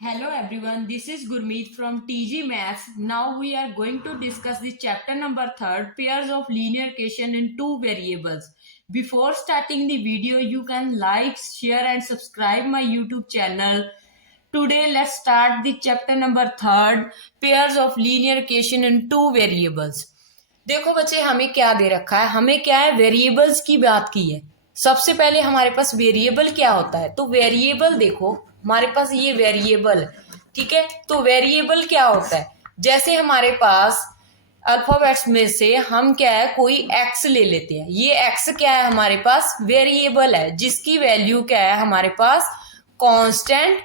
Hello everyone, this is Gurmeet from TG Maths. Now we are going to discuss the chapter number 3, pairs of linear equation in two variables. Before starting the video, you can like, share and subscribe my YouTube channel. Today let's start the chapter number 3, pairs of linear equation in two variables. देखो बच्चे, हमें क्या दे रखा है, हमें क्या है, variables की बात की है। सबसे पहले हमारे पास वेरिएबल क्या होता है, तो वेरिएबल देखो हमारे पास ये वेरिएबल, ठीक है। तो वेरिएबल क्या होता है, जैसे हमारे पास अल्फाबेट्स में से हम क्या है, कोई एक्स ले लेते हैं। ये एक्स क्या है, हमारे पास वेरिएबल है जिसकी वैल्यू क्या है, हमारे पास कांस्टेंट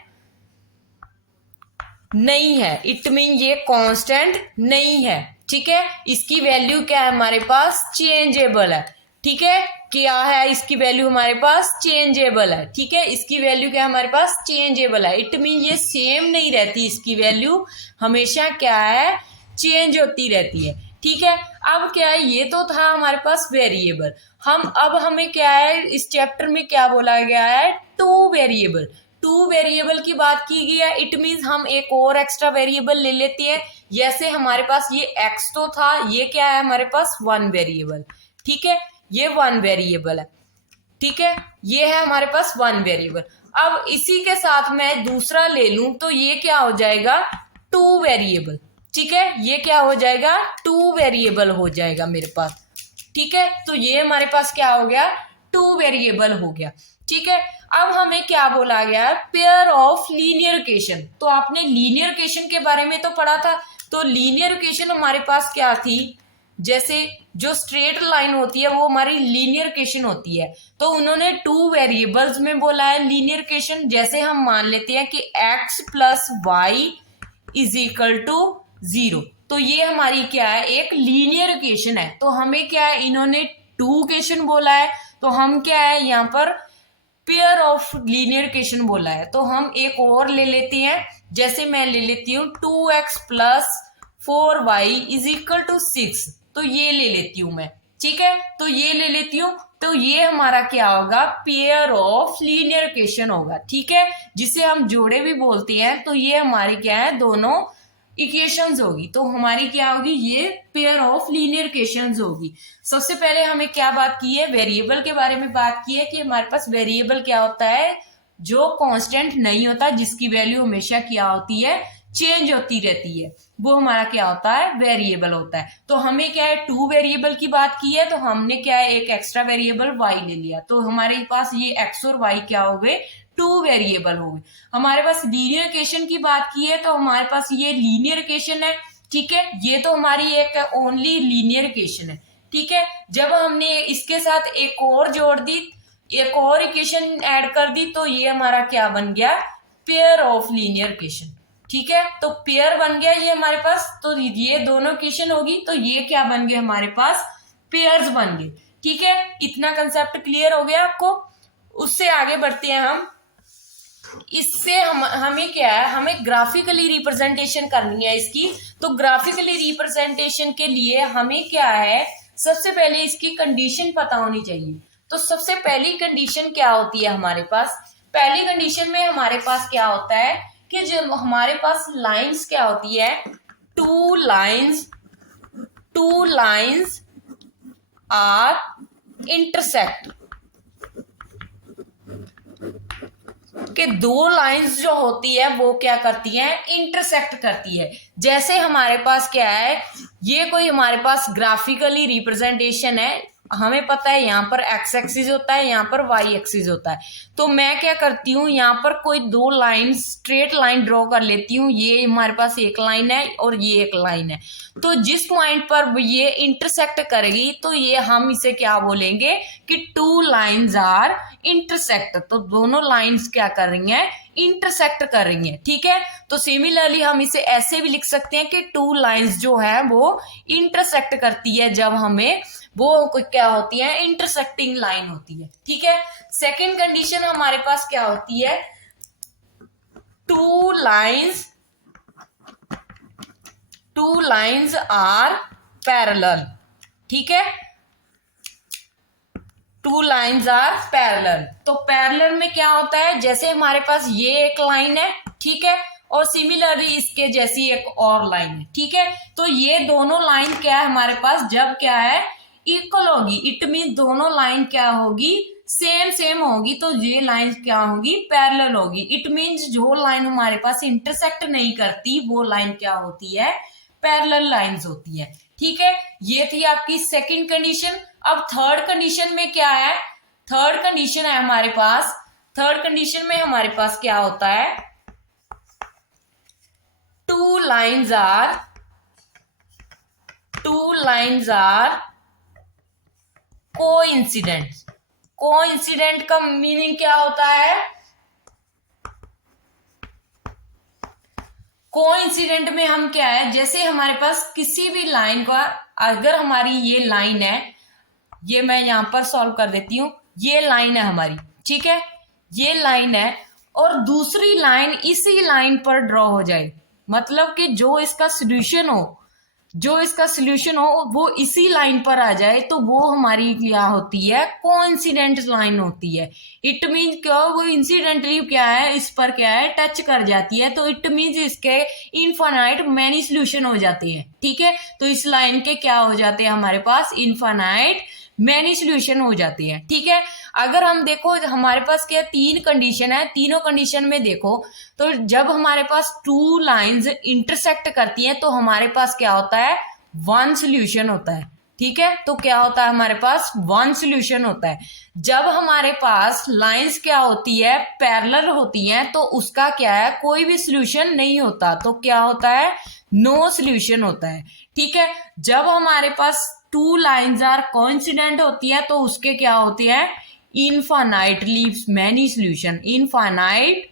नहीं है। इट मीन ये कांस्टेंट नहीं है, ठीक है। इसकी वैल्यू क्या है, हमारे पास चेंजेबल है, ठीक है। क्या है, इसकी वैल्यू हमारे पास चेंजेबल है, ठीक है। इसकी वैल्यू क्या है, हमारे पास चेंजेबल है। इट मीन ये सेम नहीं रहती, इसकी वैल्यू हमेशा क्या है, चेंज होती रहती है, ठीक है। अब क्या है, ये तो था हमारे पास वेरिएबल। अब हमें क्या है, इस चैप्टर में क्या बोला गया है, टू वेरिएबल। टू वेरिएबल की बात की गई है। इट मीन्स हम एक और एक्स्ट्रा वेरिएबल ले लेते हैं। जैसे हमारे पास ये एक्स तो था, ये क्या है, हमारे पास वन वेरिएबल, ठीक है। ये वन वेरिएबल है, ठीक है। ये है हमारे पास वन वेरिएबल। अब इसी के साथ मैं दूसरा ले लूं तो ये क्या हो जाएगा, टू वेरिएबल, ठीक है। ये क्या हो जाएगा, टू वेरिएबल हो जाएगा मेरे पास, ठीक है। तो ये हमारे पास क्या हो गया, टू वेरिएबल हो गया, ठीक है। अब हमें क्या बोला गया है, पेयर ऑफ लीनियर इक्वेशन। तो आपने लीनियर इक्वेशन के बारे में तो पढ़ा था। तो लीनियर इक्वेशन हमारे पास क्या थी, जैसे जो स्ट्रेट लाइन होती है वो हमारी लीनियर इक्वेशन होती है। तो उन्होंने टू वेरिएबल्स में बोला है लीनियर इक्वेशन। जैसे हम मान लेते हैं कि x plus y is equal to 0, तो ये हमारी क्या है, एक लीनियर इक्वेशन है। तो हमें क्या है, इन्होंने टू इक्वेशन बोला है, तो हम क्या है यहाँ पर पेयर ऑफ लीनियर इक्वेशन बोला है। तो हम एक और ले लेते हैं। जैसे मैं ले लेती हूँ 2x plus 4y is equal to 6, तो ये ले लेती हूं मैं, ठीक है। तो ये ले लेती हूँ, तो ये हमारा क्या होगा, पेयर ऑफ लीनियर इक्वेशन होगा, ठीक है। जिसे हम जोड़े भी बोलते हैं। तो ये हमारी क्या है, दोनों इक्वेशंस होगी। तो हमारी क्या होगी, ये पेयर ऑफ लीनियर इक्वेशंस होगी। सबसे पहले हमें क्या बात की है, वेरिएबल के बारे में बात की है कि हमारे पास वेरिएबल क्या होता है, जो कांस्टेंट नहीं होता, जिसकी वैल्यू हमेशा क्या होती है, चेंज होती रहती है, वो हमारा क्या होता है, वेरिएबल होता है। तो हमें क्या है, टू वेरिएबल की बात की है, तो हमने क्या है, एक एक्स्ट्रा वेरिएबल y ले लिया। तो हमारे पास ये x और y क्या हो गए, टू वेरिएबल हो गए। हमारे पास लीनियर इक्वेशन की बात की है, तो हमारे पास ये लीनियर इक्वेशन है, ठीक है। ये तो हमारी एक ओनली लीनियर इक्वेशन है, ठीक है। जब हमने इसके साथ एक और जोड़ दी, एक और इक्वेशन ऐड कर दी, तो ये हमारा क्या बन गया, पेयर ऑफ लीनियर इक्वेशन, ठीक है। तो पेयर बन गया ये हमारे पास। तो ये दोनों इक्वेशन होगी, तो ये क्या बन गए, हमारे पास पेयर्स बन गए, ठीक है। इतना कंसेप्ट क्लियर हो गया आपको। उससे आगे बढ़ते हैं हम। इससे हमें क्या है, हमें ग्राफिकली रिप्रेजेंटेशन करनी है इसकी। तो ग्राफिकली रिप्रेजेंटेशन के लिए हमें क्या है, सबसे पहले इसकी कंडीशन पता होनी चाहिए। तो सबसे पहली कंडीशन क्या होती है हमारे पास, पहली कंडीशन में हमारे पास क्या होता है कि जब हमारे पास लाइंस क्या होती है, टू लाइंस आर इंटरसेक्ट, कि दो लाइंस जो होती है वो क्या करती हैं, इंटरसेक्ट करती है। जैसे हमारे पास क्या है, ये कोई हमारे पास ग्राफिकली रिप्रेजेंटेशन है। हमें पता है यहाँ पर एक्स एक्सिस होता है, यहाँ पर वाई एक्सिस होता है। तो मैं क्या करती हूँ, यहाँ पर कोई दो लाइन, स्ट्रेट लाइन ड्रॉ कर लेती हूँ। ये हमारे पास एक लाइन है और ये एक लाइन है। तो जिस पॉइंट पर ये इंटरसेक्ट करेगी, तो ये हम इसे क्या बोलेंगे कि टू लाइंस आर इंटरसेक्ट। तो दोनों लाइंस क्या कर रही हैं, इंटरसेक्ट कर रही हैं, ठीक है। तो सिमिलरली हम इसे ऐसे भी लिख सकते हैं कि टू लाइंस जो है वो इंटरसेक्ट करती है, जब हमें वो क्या होती है, इंटरसेक्टिंग लाइन होती है, ठीक है। सेकेंड कंडीशन हमारे पास क्या होती है, टू लाइंस आर पैरेलल, ठीक है। Two lines are parallel. तो पैरेलल में क्या होता है, जैसे हमारे पास ये एक लाइन है, ठीक है, और सिमिलरली इसके जैसी एक और लाइन है, ठीक है। तो ये दोनों लाइन क्या है हमारे पास, जब क्या है इक्वल होगी, इट मीन दोनों लाइन क्या होगी, सेम सेम होगी, तो ये लाइन क्या होगी, पैरेलल होगी। इट मीन्स जो लाइन हमारे पास इंटरसेक्ट नहीं करती वो लाइन क्या होती है, पैरेलल लाइंस होती है, ठीक है। ये थी आपकी सेकंड कंडीशन। अब थर्ड कंडीशन में क्या है, थर्ड कंडीशन है हमारे पास, थर्ड कंडीशन में हमारे पास क्या होता है, two lines are coincident. Coincident का मीनिंग क्या होता है, कोइंसिडेंट में हम क्या है, जैसे हमारे पास किसी भी लाइन का, अगर हमारी ये लाइन है, ये मैं यहां पर सॉल्व कर देती हूं, ये लाइन है हमारी, ठीक है, ये लाइन है, और दूसरी लाइन इसी लाइन पर ड्रॉ हो जाए, मतलब कि जो इसका सोल्यूशन हो वो इसी लाइन पर आ जाए, तो वो हमारी क्या होती है, कोइंसिडेंट लाइन होती है। इट मीन्स क्या, वो इंसिडेंटली क्या है, इस पर क्या है, टच कर जाती है, तो इट मीन्स इसके इनफाइनाइट मैनी सोल्यूशन हो जाते हैं, ठीक है। तो इस लाइन के क्या हो जाते हैं हमारे पास, इनफाइनाइट मैनी सोल्यूशन हो जाती है, ठीक है। अगर हम देखो हमारे पास क्या तीन कंडीशन है, तीनों कंडीशन में देखो तो जब हमारे पास टू लाइंस इंटरसेक्ट करती हैं तो हमारे पास क्या होता है, वन सोल्यूशन होता है, ठीक है। तो क्या होता है हमारे पास, वन सोल्यूशन होता है। जब हमारे पास लाइंस क्या होती है, पैरेलल होती हैं, तो उसका क्या है, कोई भी सोल्यूशन नहीं होता, तो क्या होता है, नो सोल्यूशन होता है, ठीक है। जब हमारे पास टू लाइंस आर कोइंसिडेंट होती है तो उसके क्या होते हैं, infinitely many solution, infinite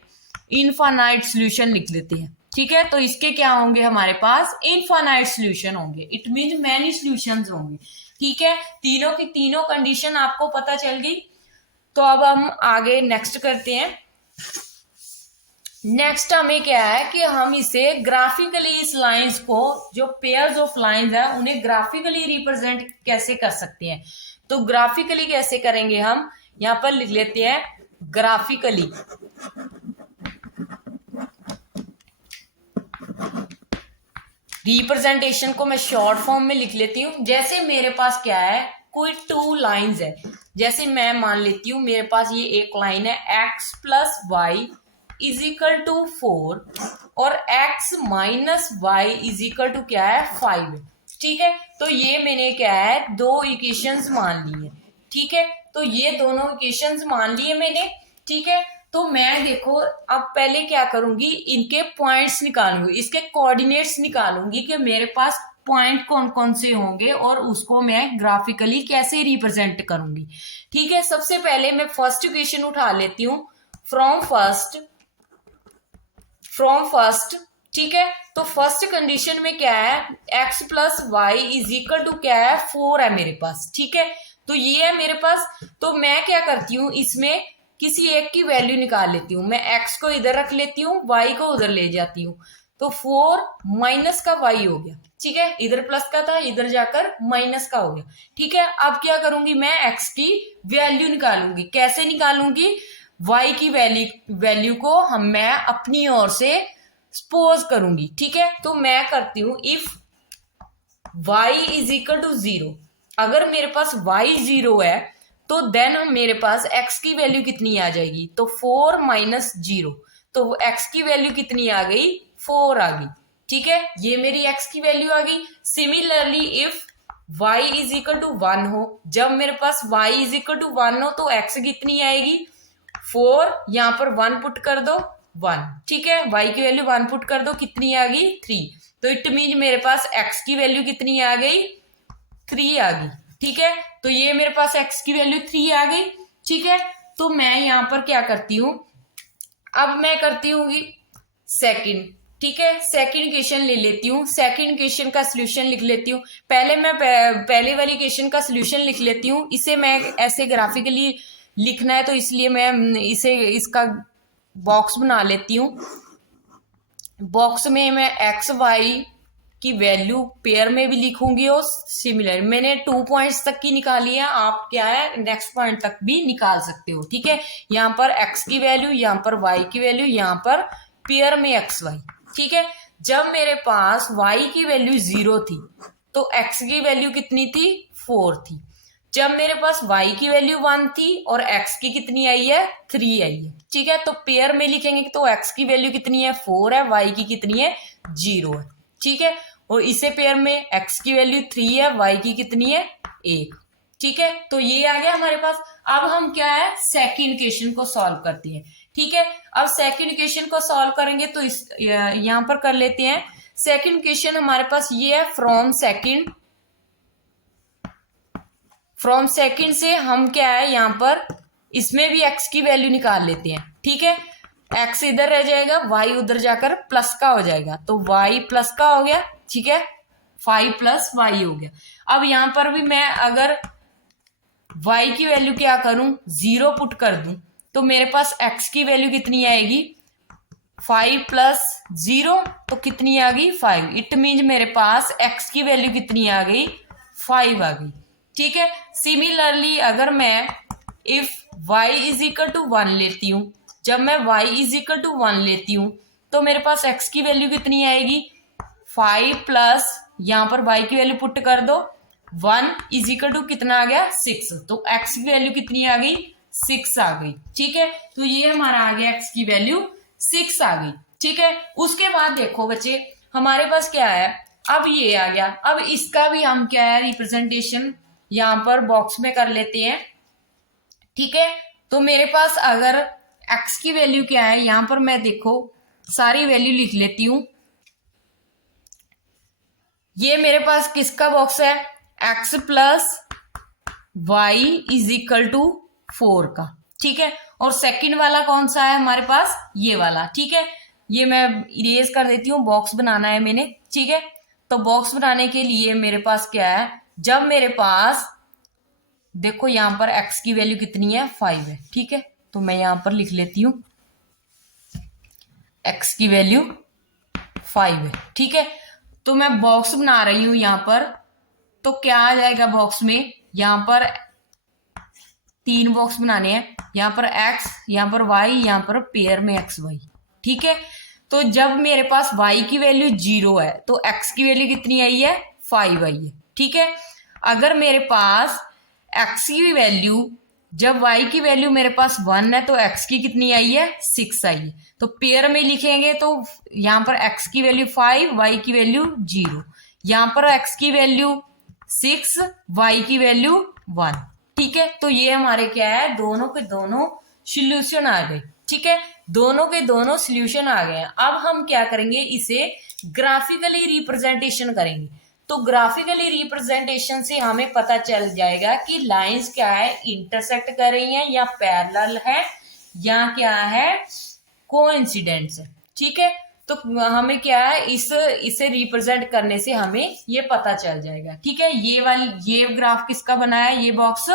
solution लिख लेते हैं, ठीक है। तो इसके क्या होंगे हमारे पास, इनफाइनाइट सोल्यूशन होंगे, इट मीन मैनी सोल्यूशंस होंगे, ठीक है। तीनों की तीनों कंडीशन आपको पता चल गई। तो अब हम आगे नेक्स्ट करते हैं। नेक्स्ट हमें क्या है कि हम इसे ग्राफिकली, इस लाइंस को, जो पेयर्स ऑफ लाइंस है उन्हें ग्राफिकली रिप्रेजेंट कैसे कर सकते हैं। तो ग्राफिकली कैसे करेंगे, हम यहां पर लिख लेते हैं ग्राफिकली। रिप्रेजेंटेशन को मैं शॉर्ट फॉर्म में लिख लेती हूं। जैसे मेरे पास क्या है, कोई टू लाइंस है, जैसे मैं मान लेती हूं मेरे पास ये एक लाइन है, x plus y is equal to 4 और x minus y is equal to क्या है, 5, ठीक है। तो ये मैंने क्या है, दो इक्वेशंस मान ली है, ठीक है। तो ये दोनों इक्वेशंस मान लिए मैंने, ठीक है। तो मैं देखो अब पहले क्या करूंगी, इनके पॉइंट्स निकालूंगी, इसके कोऑर्डिनेट्स निकालूंगी कि मेरे पास पॉइंट कौन कौन से होंगे और उसको मैं ग्राफिकली कैसे रिप्रेजेंट करूंगी, ठीक है। सबसे पहले मैं फर्स्ट इक्वेशन उठा लेती हूँ, फ्रॉम फर्स्ट, ठीक है। तो फर्स्ट कंडीशन में क्या है, x plus y is equal to क्या है, 4 है मेरे पास, ठीक है। तो ये है मेरे पास। तो मैं क्या करती हूँ, इसमें किसी एक की वैल्यू निकाल लेती हूँ, मैं x को इधर रख लेती हूँ, y को उधर ले जाती हूँ, तो 4 माइनस का y हो गया, ठीक है। इधर प्लस का था, इधर जाकर माइनस का हो गया, ठीक है। अब क्या करूंगी, मैं x की वैल्यू निकालूंगी। कैसे निकालूंगी, y की वैल्यू को मैं अपनी ओर से सपोज करूंगी, ठीक है। तो मैं करती हूं, if y is equal to 0, अगर मेरे पास y 0 है तो देन मेरे पास x की वैल्यू कितनी आ जाएगी, तो 4 माइनस 0, तो x की वैल्यू कितनी आ गई, 4 आ गई, ठीक है। ये मेरी x की वैल्यू आ गई। Similarly if y is equal to 1 हो, जब मेरे पास y इज इक्वल टू 1 हो तो x कितनी आएगी, 4, यहां पर 1 पुट कर दो, 1, ठीक है। y की वैल्यू 1 पुट कर दो, कितनी आ गई, 3। तो इट मीन मेरे पास x की वैल्यू कितनी आ गई, 3 आ गई, ठीक है। तो ये मेरे पास x की वैल्यू 3 आ गई, ठीक है। तो मैं यहां पर क्या करती हूं, अब मैं करती हूँ सेकंड, ठीक है। सेकंड इक्वेशन ले लेती हूँ, सेकंड इक्वेशन का सोल्यूशन लिख लेती हूँ। पहले मैं पहले वाली इक्वेशन का सोल्यूशन लिख लेती हूँ, इसे मैं ऐसे ग्राफिकली लिखना है तो इसलिए मैं इसे इसका बॉक्स बना लेती हूँ। बॉक्स में मैं एक्स वाई की वैल्यू पेयर में भी लिखूंगी और सिमिलर, मैंने 2 पॉइंट्स तक की निकाली है, आप क्या है नेक्स्ट पॉइंट तक भी निकाल सकते हो, ठीक है। यहाँ पर x की वैल्यू, यहाँ पर y की वैल्यू, यहाँ पर पेयर में एक्स वाई। ठीक है, जब मेरे पास y की वैल्यू 0 थी तो x की वैल्यू कितनी थी, 4 थी। जब मेरे पास y की वैल्यू 1 थी और x की कितनी आई है, 3 आई है। ठीक है, तो पेयर में लिखेंगे तो x की वैल्यू कितनी है, 4 है, y की कितनी है, 0 है। ठीक है, और इसे पेयर में x की वैल्यू 3 है, y की कितनी है, 1। ठीक है, तो ये आ गया हमारे पास। अब हम क्या है, सेकंड क्वेश्चन को सॉल्व करते हैं। ठीक है, अब सेकंड क्वेश्चन को सॉल्व करेंगे तो इस यहां पर कर लेते हैं। सेकंड क्वेश्चन हमारे पास ये है, फ्रॉम सेकंड से हम क्या है यहां पर इसमें भी x की वैल्यू निकाल लेते हैं। ठीक है, x इधर रह जाएगा, y उधर जाकर प्लस का हो जाएगा, तो y प्लस का हो गया। ठीक है, 5 प्लस y हो गया। अब यहां पर भी मैं अगर y की वैल्यू क्या करूं, 0 पुट कर दूं तो मेरे पास x की वैल्यू कितनी आएगी, 5 प्लस 0 तो कितनी आ गई, 5। इट मीन मेरे पास x की वैल्यू कितनी आ गई, 5 आ गई। ठीक है, सिमिलरली अगर मैं if y is equal to 1 लेती हूं, जब मैं y इज इक्वल टू 1 लेती हूं तो मेरे पास x की वैल्यू कितनी आएगी, 5 प्लस यहां पर y की वैल्यू पुट कर दो, 1 इज इक्वल टू कितना आ गया, 6। तो x की वैल्यू कितनी आ गई, 6 आ गई। ठीक है, तो ये हमारा आ गया x की वैल्यू 6 आ गई। ठीक है, उसके बाद देखो बच्चे हमारे पास क्या है, अब ये आ गया। अब इसका भी हम क्या है रिप्रेजेंटेशन यहां पर बॉक्स में कर लेते हैं। ठीक है, तो मेरे पास अगर x की वैल्यू क्या है, यहां पर मैं देखो सारी वैल्यू लिख लेती हूं। ये मेरे पास किसका बॉक्स है, x plus y is equal to 4 का। ठीक है, और सेकंड वाला कौन सा है हमारे पास, ये वाला। ठीक है, ये मैं इरेज कर देती हूँ, बॉक्स बनाना है मैंने। ठीक है, तो बॉक्स बनाने के लिए मेरे पास क्या है, जब मेरे पास देखो यहां पर x की वैल्यू कितनी है, 5 है। ठीक है, तो मैं यहां पर लिख लेती हूं x की वैल्यू 5 है। ठीक है, तो मैं बॉक्स बना रही हूं यहां पर, तो क्या आ जाएगा बॉक्स में, यहां पर 3 बॉक्स बनाने हैं, यहां पर x, यहां पर y, यहां पर पेयर में x y। ठीक है, तो जब मेरे पास y की वैल्यू 0 है तो x की वैल्यू कितनी आई है, 5 आई है। ठीक है, अगर मेरे पास x की वैल्यू, जब y की वैल्यू मेरे पास 1 है तो x की कितनी आई है, 6 आई है। तो पेयर में लिखेंगे तो यहां पर x की वैल्यू 5, y की वैल्यू 0, यहां पर x की वैल्यू 6, y की वैल्यू 1। ठीक है, तो ये हमारे क्या है, दोनों के दोनों सॉल्यूशन आ गए। ठीक है, दोनों के दोनों सॉल्यूशन आ गए। अब हम क्या करेंगे, इसे ग्राफिकली रिप्रेजेंटेशन करेंगे। तो ग्राफिकली रिप्रेजेंटेशन से हमें पता चल जाएगा कि लाइंस क्या है, इंटरसेक्ट कर रही हैं या पैरेलल है या क्या है, कोइंसिडेंट्स है। ठीक है, तो हमें क्या है, इसे रिप्रेजेंट करने से हमें ये पता चल जाएगा। ठीक है, ये ग्राफ किसका बना है, ये box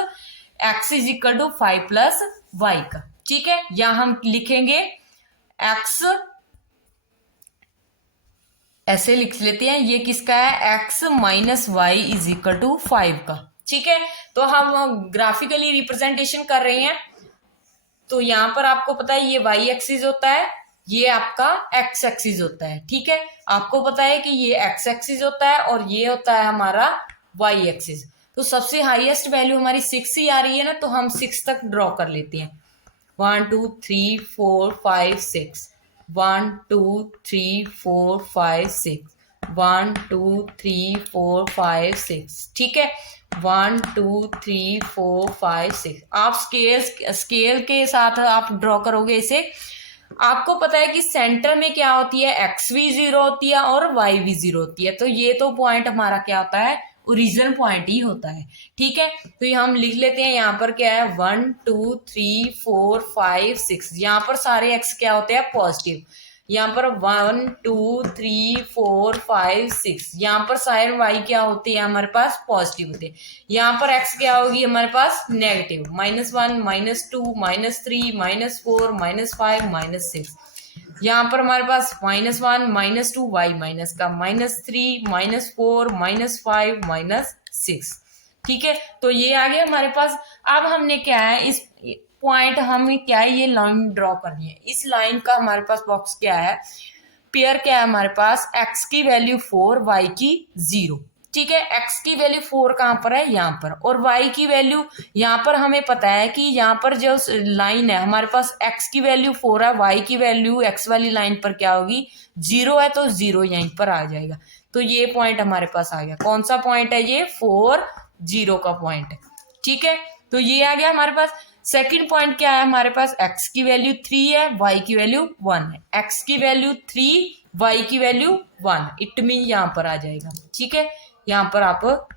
x is equal to 5 plus y का। ठीक है, या हम लिखेंगे x, ऐसे लिख लेते हैं, ये किसका है, x minus y is equal to 5 का। ठीक है, तो हम ग्राफिकली रिप्रेजेंटेशन कर रहे हैं। तो यहां पर आपको पता है ये y एक्सिस होता है, ये आपका x एक्सिस होता है। ठीक है, आपको पता है कि ये x एक्सिस होता है और ये होता है हमारा y एक्सिस। तो सबसे हाईएस्ट वैल्यू हमारी 6 ही आ रही है ना, तो हम 6 तक ड्रॉ कर लेते हैं। 1 2 3 4 5 6, 1 2 3 4 5 6, 1 2 3 4 5 6। ठीक है, 1 2 3 4 5 6। आप स्केल के साथ आप ड्रॉ करोगे इसे। आपको पता है कि सेंटर में क्या होती है, x भी 0 होती है और y भी 0 होती है। तो ये तो पॉइंट हमारा क्या होता है, ओरिजिनल पॉइंट ही होता है। ठीक है, तो ये हम लिख लेते हैं, यहाँ पर क्या है 1 2 3 4 5 6, यहाँ पर सारे x क्या होते हैं, पॉजिटिव। यहाँ पर 1 2 3 4 5 6, यहाँ पर सारे y क्या होते हैं हमारे पास, पॉजिटिव होते हैं। यहाँ पर x क्या होगी हमारे पास, नेगेटिव, -1 -2 -3 -4 -5 -6। यहाँ पर हमारे पास -1 -2 y माइनस का, -3 -4 -5 -6। ठीक है, तो ये आ गया हमारे पास। अब हमने क्या है, पॉइंट हमें क्या है, ये लाइन ड्रॉ करनी है। इस लाइन का हमारे पास बॉक्स क्या है, पेयर क्या है हमारे पास, x की वैल्यू 4, y की 0। ठीक है, x की वैल्यू 4 कहाँ पर है, यहाँ पर, और y की वैल्यू यहाँ पर हमें पता है कि यहाँ पर जो लाइन है हमारे पास x की वैल्यू 4 है, y की वैल्यू x वाली लाइन पर क्या होगी, 0 है, तो 0 यहीं पर आ जाएगा। तो ये पॉइंट हमारे पास आ गया। कौन सा पॉइंट है ये, 4, 0 का पॉइंट है। ठीक है, तो ये आ गया हमारे पास। सेकंड पॉइंट क्या है हमारे पास, x की वैल्यू 3 है, y की वैल्यू 1 है। x की वैल्यू 3, y की वैल्यू 1, इट मीन यहाँ पर आ जाएगा। ठीक है, यहाँ पर आप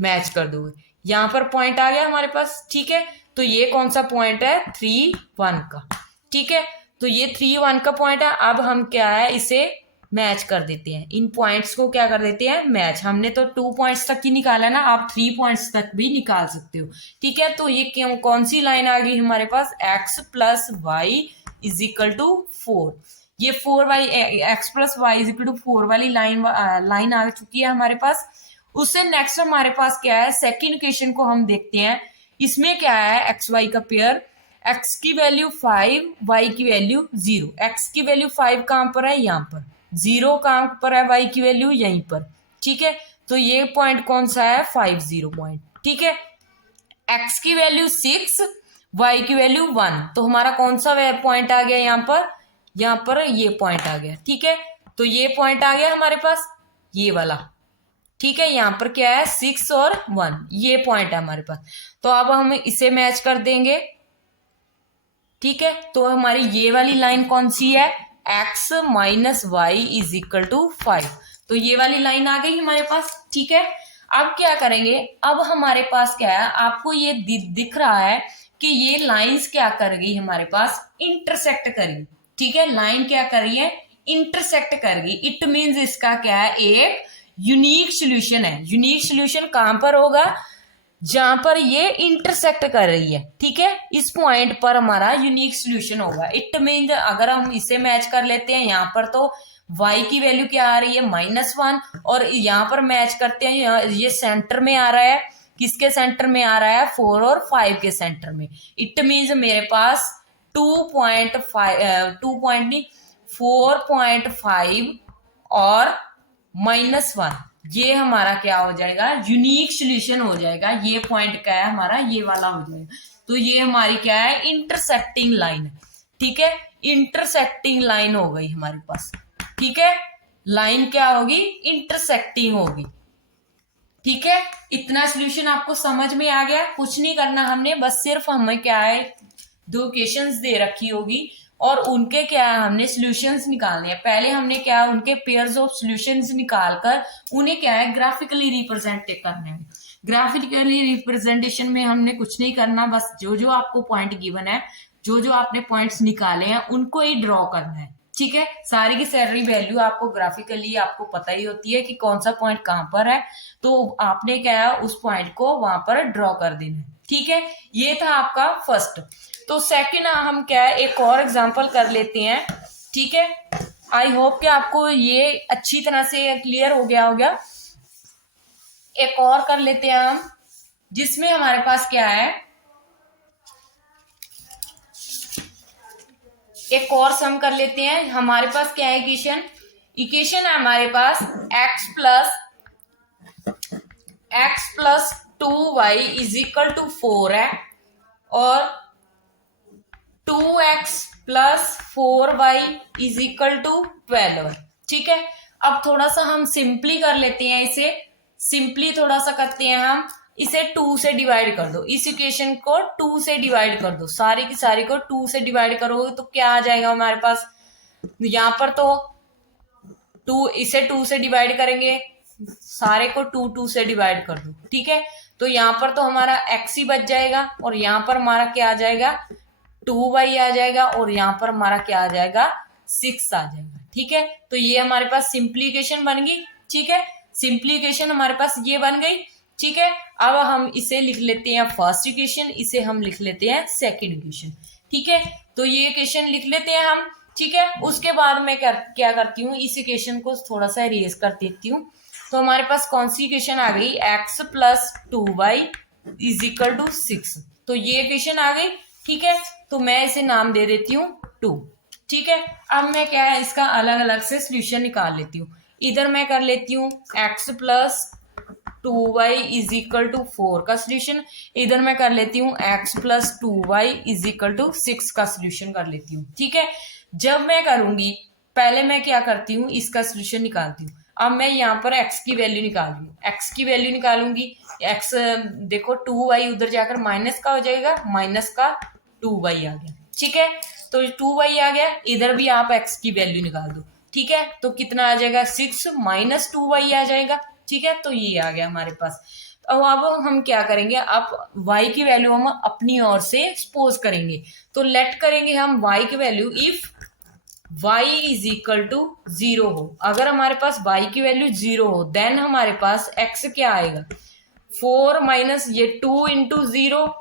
मैच कर दोगे, यहाँ पर पॉइंट आ गया हमारे पास। ठीक है, तो ये कौन सा पॉइंट है, 3, 1 का। ठीक है, तो ये 3, 1 का पॉइंट है। अब हम क्या है, इसे मैच कर देते हैं, इन पॉइंट्स को क्या कर देते हैं, मैच। हमने तो 2 पॉइंट्स तक ही निकाला ना, आप 3 पॉइंट्स तक भी निकाल सकते हो। ठीक है, तो ये क्यों, कौन सी लाइन आ गई हमारे पास, x plus y is equal to 4। ये 4y, x plus y is equal to 4 वाली लाइन आ चुकी है हमारे पास। उससे नेक्स्ट हमारे पास क्या है, सेकेंड इक्वेशन को हम देखते हैं। इसमें क्या है, एक्स वाई का पेयर, x की वैल्यू 5, y की वैल्यू 0। x की वैल्यू 5 कहां पर है, यहाँ पर, 0 कहां पर है, y की वैल्यू यहीं पर। ठीक है, तो ये पॉइंट कौन सा है, 5, 0 पॉइंट। ठीक है, x की वैल्यू 6, y की वैल्यू 1, तो हमारा कौन सा पॉइंट आ गया यहाँ पर ये पॉइंट आ गया। ठीक है, तो ये पॉइंट आ गया हमारे पास, ये वाला। ठीक है, यहाँ पर क्या है, 6 और 1, ये पॉइंट है हमारे पास। तो अब हम इसे मैच कर देंगे। ठीक है, तो हमारी ये वाली लाइन कौन सी है, x minus y is equal to 5, तो ये वाली लाइन आ गई हमारे पास। ठीक है, अब क्या करेंगे, अब हमारे पास क्या है, आपको ये दिख रहा है कि ये लाइंस क्या कर गई हमारे पास, इंटरसेक्ट करेगी। ठीक है, लाइन क्या कर रही है, इंटरसेक्ट कर गई। इट मीन्स इसका क्या है, एक यूनिक सोल्यूशन है। यूनिक सोल्यूशन कहां पर होगा, जहां पर ये इंटरसेक्ट कर रही है। ठीक है, इस पॉइंट पर हमारा यूनिक सोल्यूशन होगा। इट मीन अगर हम इसे मैच कर लेते हैं, यहाँ पर तो y की वैल्यू क्या आ रही है, -1, और यहाँ पर मैच करते हैं, ये सेंटर में आ रहा है, किसके सेंटर में आ रहा है, 4 और 5 के सेंटर में। इट मीन्स मेरे पास 4.5 और -1, ये हमारा क्या हो जाएगा, यूनिक सोल्यूशन हो जाएगा। ये पॉइंट क्या है हमारा, ये वाला हो जाएगा। तो ये हमारी क्या है, इंटरसेक्टिंग लाइन है। ठीक है, इंटरसेक्टिंग लाइन हो गई हमारे पास। ठीक है, लाइन क्या होगी, इंटरसेक्टिंग होगी। ठीक है, इतना सोल्यूशन आपको समझ में आ गया। कुछ नहीं करना हमने, बस सिर्फ हमें क्या है, 2 इक्वेशंस दे रखी होगी और उनके क्या है, हमने सॉल्यूशंस निकालने हैं। पहले हमने क्या है, उनके पेयर्स ऑफ सॉल्यूशंस निकालकर उन्हें क्या है, ग्राफिकली रिप्रेजेंट करने हैं। ग्राफिकली रिप्रेजेंटेशन में हमने कुछ नहीं करना, बस जो जो आपको पॉइंट गिवन है, जो जो आपने पॉइंट्स निकाले हैं, उनको ही ड्रॉ करना है। ठीक है, सारी की सारी वैल्यू आपको ग्राफिकली आपको पता ही होती है कि कौन सा पॉइंट कहां पर है, तो आपने क्या है, उस पॉइंट को वहां पर ड्रॉ कर देना है। ठीक है, ये था आपका फर्स्ट। तो सेकंड हम क्या है, एक और एग्जांपल कर लेते हैं। ठीक है, आई होप कि आपको ये अच्छी तरह से क्लियर हो गया होगा। एक और कर लेते हैं हम, जिसमें हमारे पास क्या है, एक और सम कर लेते हैं। हमारे पास क्या है, इक्वेशन है हमारे पास x plus 2y is equal to 4 है, और 2x plus 4y is equal to 12 है। ठीक है, अब थोड़ा सा हम सिंपली कर लेते हैं, इसे सिंपली थोड़ा सा करते हैं हम, इसे 2 से डिवाइड कर दो। इस इक्वेशन को 2 से डिवाइड कर दो, सारी की सारी को 2 से डिवाइड करोगे तो क्या आ जाएगा हमारे पास, यहाँ पर तो 2, इसे 2 से डिवाइड करेंगे, सारे को 2 से डिवाइड कर दो। ठीक है, तो यहाँ पर तो हमारा x ही बच जाएगा, और यहाँ पर हमारा क्या आ जाएगा, 2y आ जाएगा, और यहाँ पर हमारा क्या आ जाएगा, 6 आ जाएगा। ठीक है, तो ये हमारे पास सिंप्लीकेशन बन गई। ठीक है, सिंप्लीकेशन हमारे पास ये बन गई। ठीक है, अब हम इसे लिख लेते हैं फर्स्ट इक्वेशन, इसे हम लिख लेते हैं सेकंड इक्वेशन। ठीक है, तो ये इक्वेशन लिख लेते हैं हम। ठीक है, उसके बाद मैं क्या करती हूँ, इस इक्वेशन को थोड़ा सा इरेज कर देती हूँ। तो हमारे पास कौन सी इक्वेशन आ गई, x plus 2y is equal to 6, तो ये इक्वेशन आ गई। ठीक है, तो मैं इसे नाम दे देती हूँ 2। ठीक है, अब मैं क्या है इसका अलग अलग से सोल्यूशन निकाल लेती हूँ। इधर मैं कर लेती हूँ x plus 2y is equal to 4 का सोल्यूशन, इधर मैं कर लेती हूँ x plus 2y is equal to 6 का सोल्यूशन कर लेती हूँ। ठीक है, जब मैं करूंगी पहले मैं क्या करती हूँ इसका सोल्यूशन निकालती हूँ। अब मैं यहाँ पर x की वैल्यू निकाल रही हूँ, x की वैल्यू निकालूंगी। x देखो 2y उधर जाकर माइनस का हो जाएगा, माइनस का 2y आ गया। ठीक है, तो 2y आ गया, इधर भी आप x की वैल्यू निकाल दो। ठीक है, तो कितना आ जाएगा 6 माइनस 2y आ जाएगा। ठीक है, तो ये आ गया हमारे पास। अब हम क्या करेंगे, अब y की वैल्यू हम अपनी ओर से सपोज करेंगे। तो लेट करेंगे हम y की value if y is equal to 0 हो। अगर हमारे पास y की वैल्यू 0 हो देन हमारे पास x क्या आएगा, 4 माइनस ये 2 इंटू 0,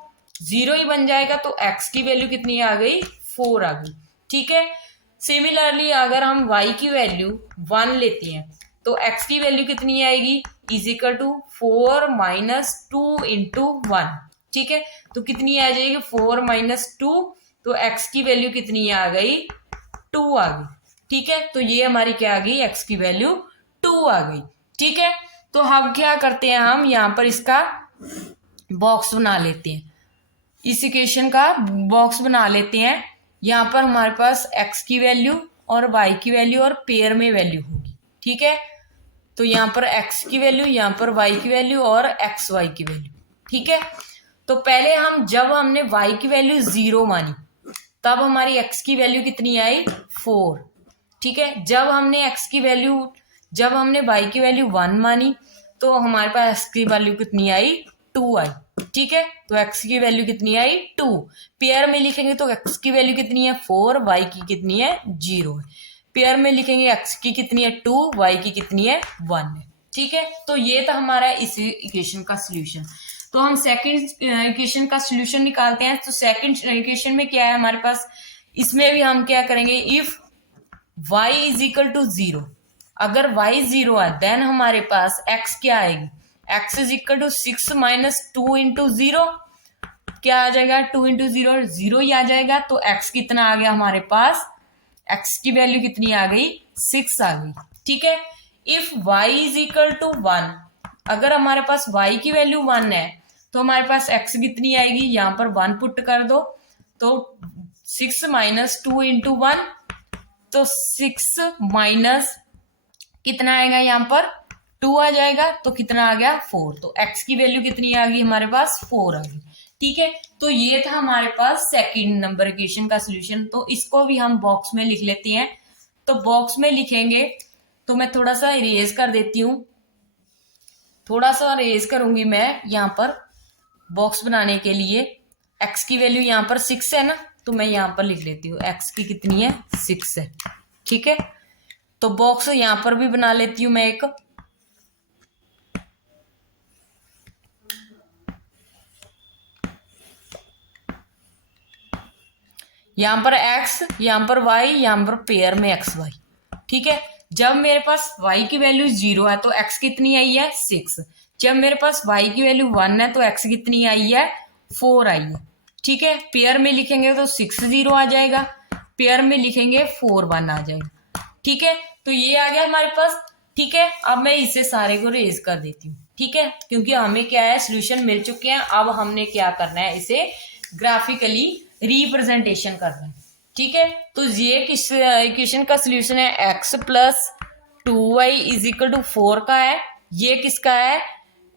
0 ही बन जाएगा। तो x की वैल्यू कितनी आ गई, 4 आ गई। ठीक है, सिमिलरली अगर हम y की वैल्यू 1 लेते हैं तो x की वैल्यू कितनी आएगी, is equal to 4 minus 2 into 1। ठीक है, तो कितनी आ जाएगी 4 माइनस 2, तो x की वैल्यू कितनी आ गई, 2 आ गई। ठीक है, तो ये हमारी क्या आ गई, x की वैल्यू 2 आ गई। ठीक है, तो हम क्या करते हैं, हम यहाँ पर इसका बॉक्स बना लेते हैं, इस इक्वेशन का बॉक्स बना लेते हैं। यहाँ पर हमारे पास x की वैल्यू और y की वैल्यू और पेयर में वैल्यू होगी। ठीक है, तो यहाँ पर x की वैल्यू, यहाँ पर y की वैल्यू और एक्स वाई की वैल्यू। ठीक है, तो पहले हम जब हमने y की वैल्यू 0 मानी तब हमारी x की वैल्यू कितनी आई, 4। ठीक है, जब हमने y की वैल्यू 1 मानी तो हमारे पास x की वैल्यू कितनी आई, 2 आई। ठीक है, तो x की वैल्यू कितनी आई, 2। पेयर में लिखेंगे तो x की वैल्यू कितनी है, 4, y की कितनी है, 0 है। पेयर में लिखेंगे x की कितनी है, 2, y की कितनी है, 1 है। ठीक है, तो ये था हमारा इस इक्वेशन का सोल्यूशन। तो हम सेकंड इक्वेशन का सोल्यूशन निकालते हैं। तो सेकंड इक्वेशन में क्या है हमारे पास, इसमें भी हम क्या करेंगे, if y is equal to 0, अगर y 0 है देन हमारे पास x क्या आएगी, x is equal to 6 minus 2 into 0, क्या आ जाएगा, 2 इंटू 0, 0 ही आ जाएगा। तो x कितना आ गया हमारे पास, x की वैल्यू कितनी आ गई, 6 आ गई। ठीक है, if y is equal to 1, अगर हमारे पास y की वैल्यू 1 है तो हमारे पास x कितनी आएगी, यहां पर 1 पुट कर दो, तो 6 माइनस 2 इंटू 1, तो 6 माइनस कितना आएगा, यहाँ पर 2 आ जाएगा, तो कितना आ गया, 4। तो x की वैल्यू कितनी आ गई हमारे पास, 4 आ गई। ठीक है, तो ये था हमारे पास सेकंड नंबर इक्वेशन का सॉल्यूशन। तो इसको भी हम बॉक्स में लिख लेते हैं। तो बॉक्स में लिखेंगे तो मैं थोड़ा सा इरेज कर देती हूँ, थोड़ा सा इरेज करूंगी मैं यहाँ पर बॉक्स बनाने के लिए। x की वैल्यू यहाँ पर 6 है ना, तो मैं यहाँ पर लिख लेती हूँ x की कितनी है, 6 है। ठीक है, तो बॉक्स यहाँ पर भी बना लेती हूँ मैं एक। यहाँ पर x, यहाँ पर y, यहाँ पर पेयर में x y। ठीक है, जब मेरे पास y की वैल्यू 0 है तो x कितनी आई है, 6। जब मेरे पास y की वैल्यू 1 है तो x कितनी आई है, 4 आई है। ठीक है, पेयर में लिखेंगे तो 6 0 आ जाएगा, पेयर में लिखेंगे 4 1 आ जाएगा। ठीक है, तो ये आ गया हमारे पास। ठीक है, अब मैं इसे सारे को रेज कर देती हूँ। ठीक है, क्योंकि हमें क्या है, सोल्यूशन मिल चुके हैं। अब हमने क्या करना है, इसे ग्राफिकली रिप्रेजेंटेशन करना है। ठीक है, तो ये किस इक्वेशन का सोल्यूशन है, x plus 2y is equal to 4 का है। ये किसका है,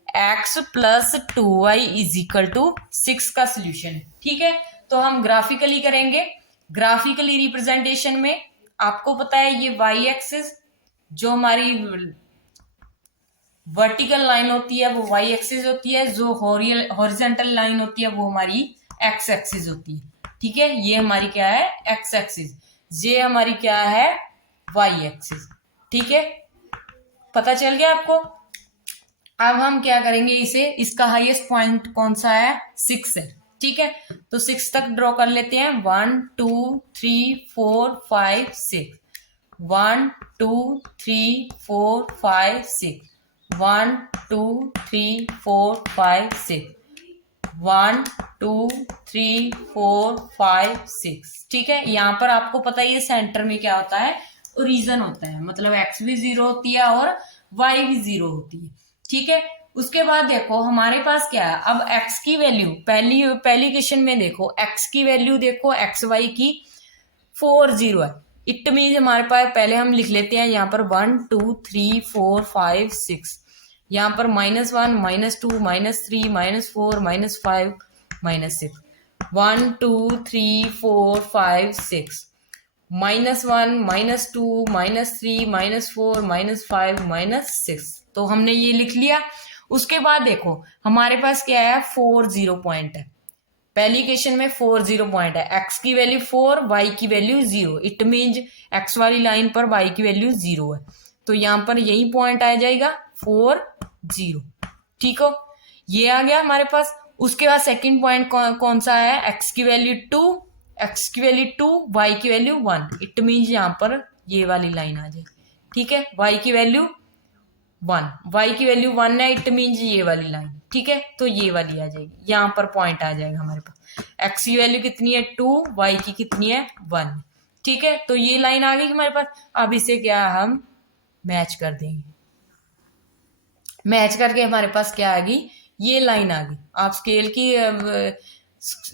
x plus 2y is equal to 6 का सोल्यूशन है। ठीक है, तो हम ग्राफिकली करेंगे। ग्राफिकली रिप्रेजेंटेशन में आपको पता है ये y एक्सिस जो हमारी वर्टिकल लाइन होती है वो y एक्सिस होती है, जो हॉरिजॉन्टल लाइन होती है वो हमारी x एक्सिस होती है। ठीक है, ये हमारी क्या है, x एक्सिस, ये हमारी क्या है, y एक्सिस। ठीक है, पता चल गया आपको। अब हम क्या करेंगे, इसे, इसका हाईएस्ट पॉइंट कौन सा है, 6 है। ठीक है, तो 6 तक ड्रॉ कर लेते हैं, 1 2 3 4 5 6, 1 2 3 4 5 6, 1 2 3 4 5 6, 1 2 3 4 5 6। ठीक है, यहाँ पर आपको पता ही है सेंटर में क्या होता है, ओरिजिन होता है, मतलब x भी 0 होती है और y भी 0 होती है। ठीक है, उसके बाद देखो हमारे पास क्या है, अब x की वैल्यू पहली क्वेश्चन में देखो x की वैल्यू देखो x y की 4 0 है। इट मीन हमारे पास पहले हम लिख लेते हैं यहाँ पर 1 2 3 4 5 6, यहाँ पर -1 -2 -3 -4 -5 -6, 1 2 3 4 5 6, -1 -2 -3 -4 -5 -6। तो हमने ये लिख लिया। उसके बाद देखो हमारे पास क्या है, 4 0 पॉइंट है। पहली इक्वेशन में 4 0 पॉइंट है, x की वैल्यू 4 y की वैल्यू 0। इट मीन्स x वाली लाइन पर y की वैल्यू 0 है, तो यहाँ पर यही पॉइंट आ जाएगा 4 0। ठीक हो, ये आ गया हमारे पास। उसके बाद सेकंड पॉइंट कौन सा है, x की वैल्यू 2, x की वैल्यू 2, y की वैल्यू 1। इट मीन्स यहाँ पर ये वाली लाइन आ जाएगी। ठीक है, y की वैल्यू 1, y की वैल्यू 1 है, इट मीन्स ये वाली लाइन। ठीक है, तो ये वाली आ जाएगी, यहाँ पर पॉइंट आ जाएगा हमारे पास। x की वैल्यू कितनी है 2, y की कितनी है 1। ठीक है, तो ये लाइन आ गई हमारे पास। अब इसे क्या हम मैच कर देंगे, मैच करके हमारे पास क्या आ गई, ये लाइन आ गई। आप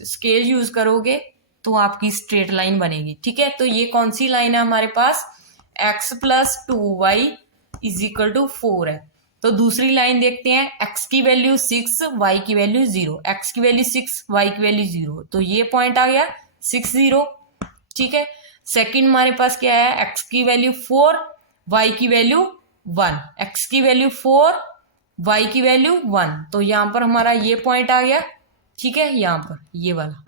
स्केल यूज करोगे तो आपकी स्ट्रेट लाइन बनेगी। ठीक है, तो ये कौन सी लाइन है हमारे पास, x + 2y = 4 है। तो दूसरी लाइन देखते हैं, x की वैल्यू 6, y की वैल्यू 0, x की वैल्यू 6, y की वैल्यू 0, तो ये पॉइंट आ गया 6 0। ठीक है, सेकंड हमारे पास क्या है, x की वैल्यू 4, y की वैल्यू 1, x की वैल्यू 4, y की वैल्यू 1, तो यहाँ पर हमारा ये पॉइंट आ गया। ठीक है, यहाँ पर ये वाला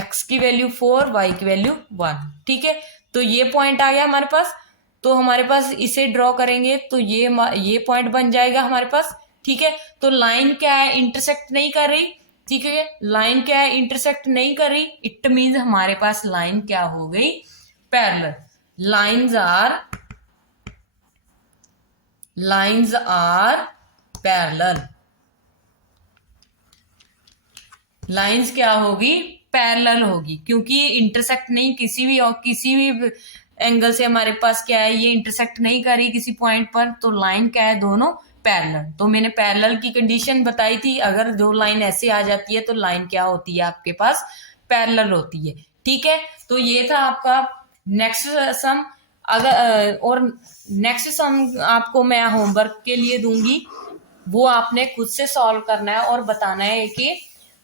x की वैल्यू 4, y की वैल्यू 1। ठीक है, तो ये पॉइंट आ गया हमारे पास। तो हमारे पास इसे ड्रॉ करेंगे तो ये पॉइंट बन जाएगा हमारे पास। ठीक है, तो लाइन क्या है, इंटरसेक्ट नहीं कर रही। ठीक है, लाइन क्या है, इंटरसेक्ट नहीं कर रही। इट मीन्स हमारे पास लाइन क्या हो गई, parallel. Lines are parallel. Lines क्या होगी, पैरेलल होगी, क्योंकि इंटरसेक्ट नहीं किसी भी एंगल से हमारे पास क्या है, ये इंटरसेक्ट नहीं कर रही किसी पॉइंट पर, तो लाइन क्या है, दोनों पैरेलल। तो मैंने पैरेलल की कंडीशन बताई थी, अगर दो लाइन ऐसे आ जाती है तो लाइन क्या होती है आपके पास, पैरेलल होती है। ठीक है, तो ये था आपका नेक्स्ट सम। अगर और नेक्स्ट सम आपको मैं होमवर्क के लिए दूंगी, वो आपने खुद से सॉल्व करना है और बताना है कि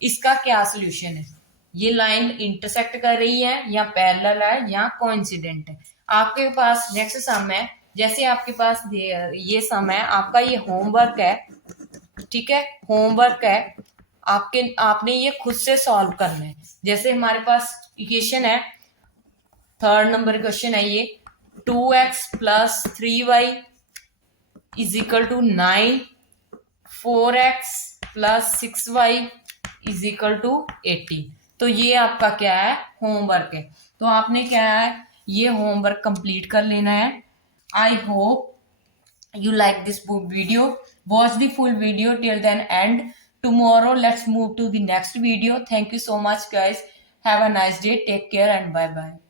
इसका क्या सोल्यूशन है, ये लाइन इंटरसेक्ट कर रही है या पैरेलल है या कोइंसिडेंट है। आपके पास नेक्स्ट सम है, जैसे आपके पास ये सम है, आपका ये होमवर्क है। ठीक है, होमवर्क है आपने ये खुद से सॉल्व करना है। जैसे हमारे पास इक्वेशन है, 3rd नंबर क्वेश्चन है ये, 2x + 3y = 9, 4x + 6y = 80। तो ये आपका क्या है, होमवर्क है। तो आपने क्या है, ये होमवर्क कंप्लीट कर लेना है। I hope you like this video. Watch the full video till then end. Tomorrow let's move to the next video. Thank you so much guys. Have a nice day. Take care and bye bye.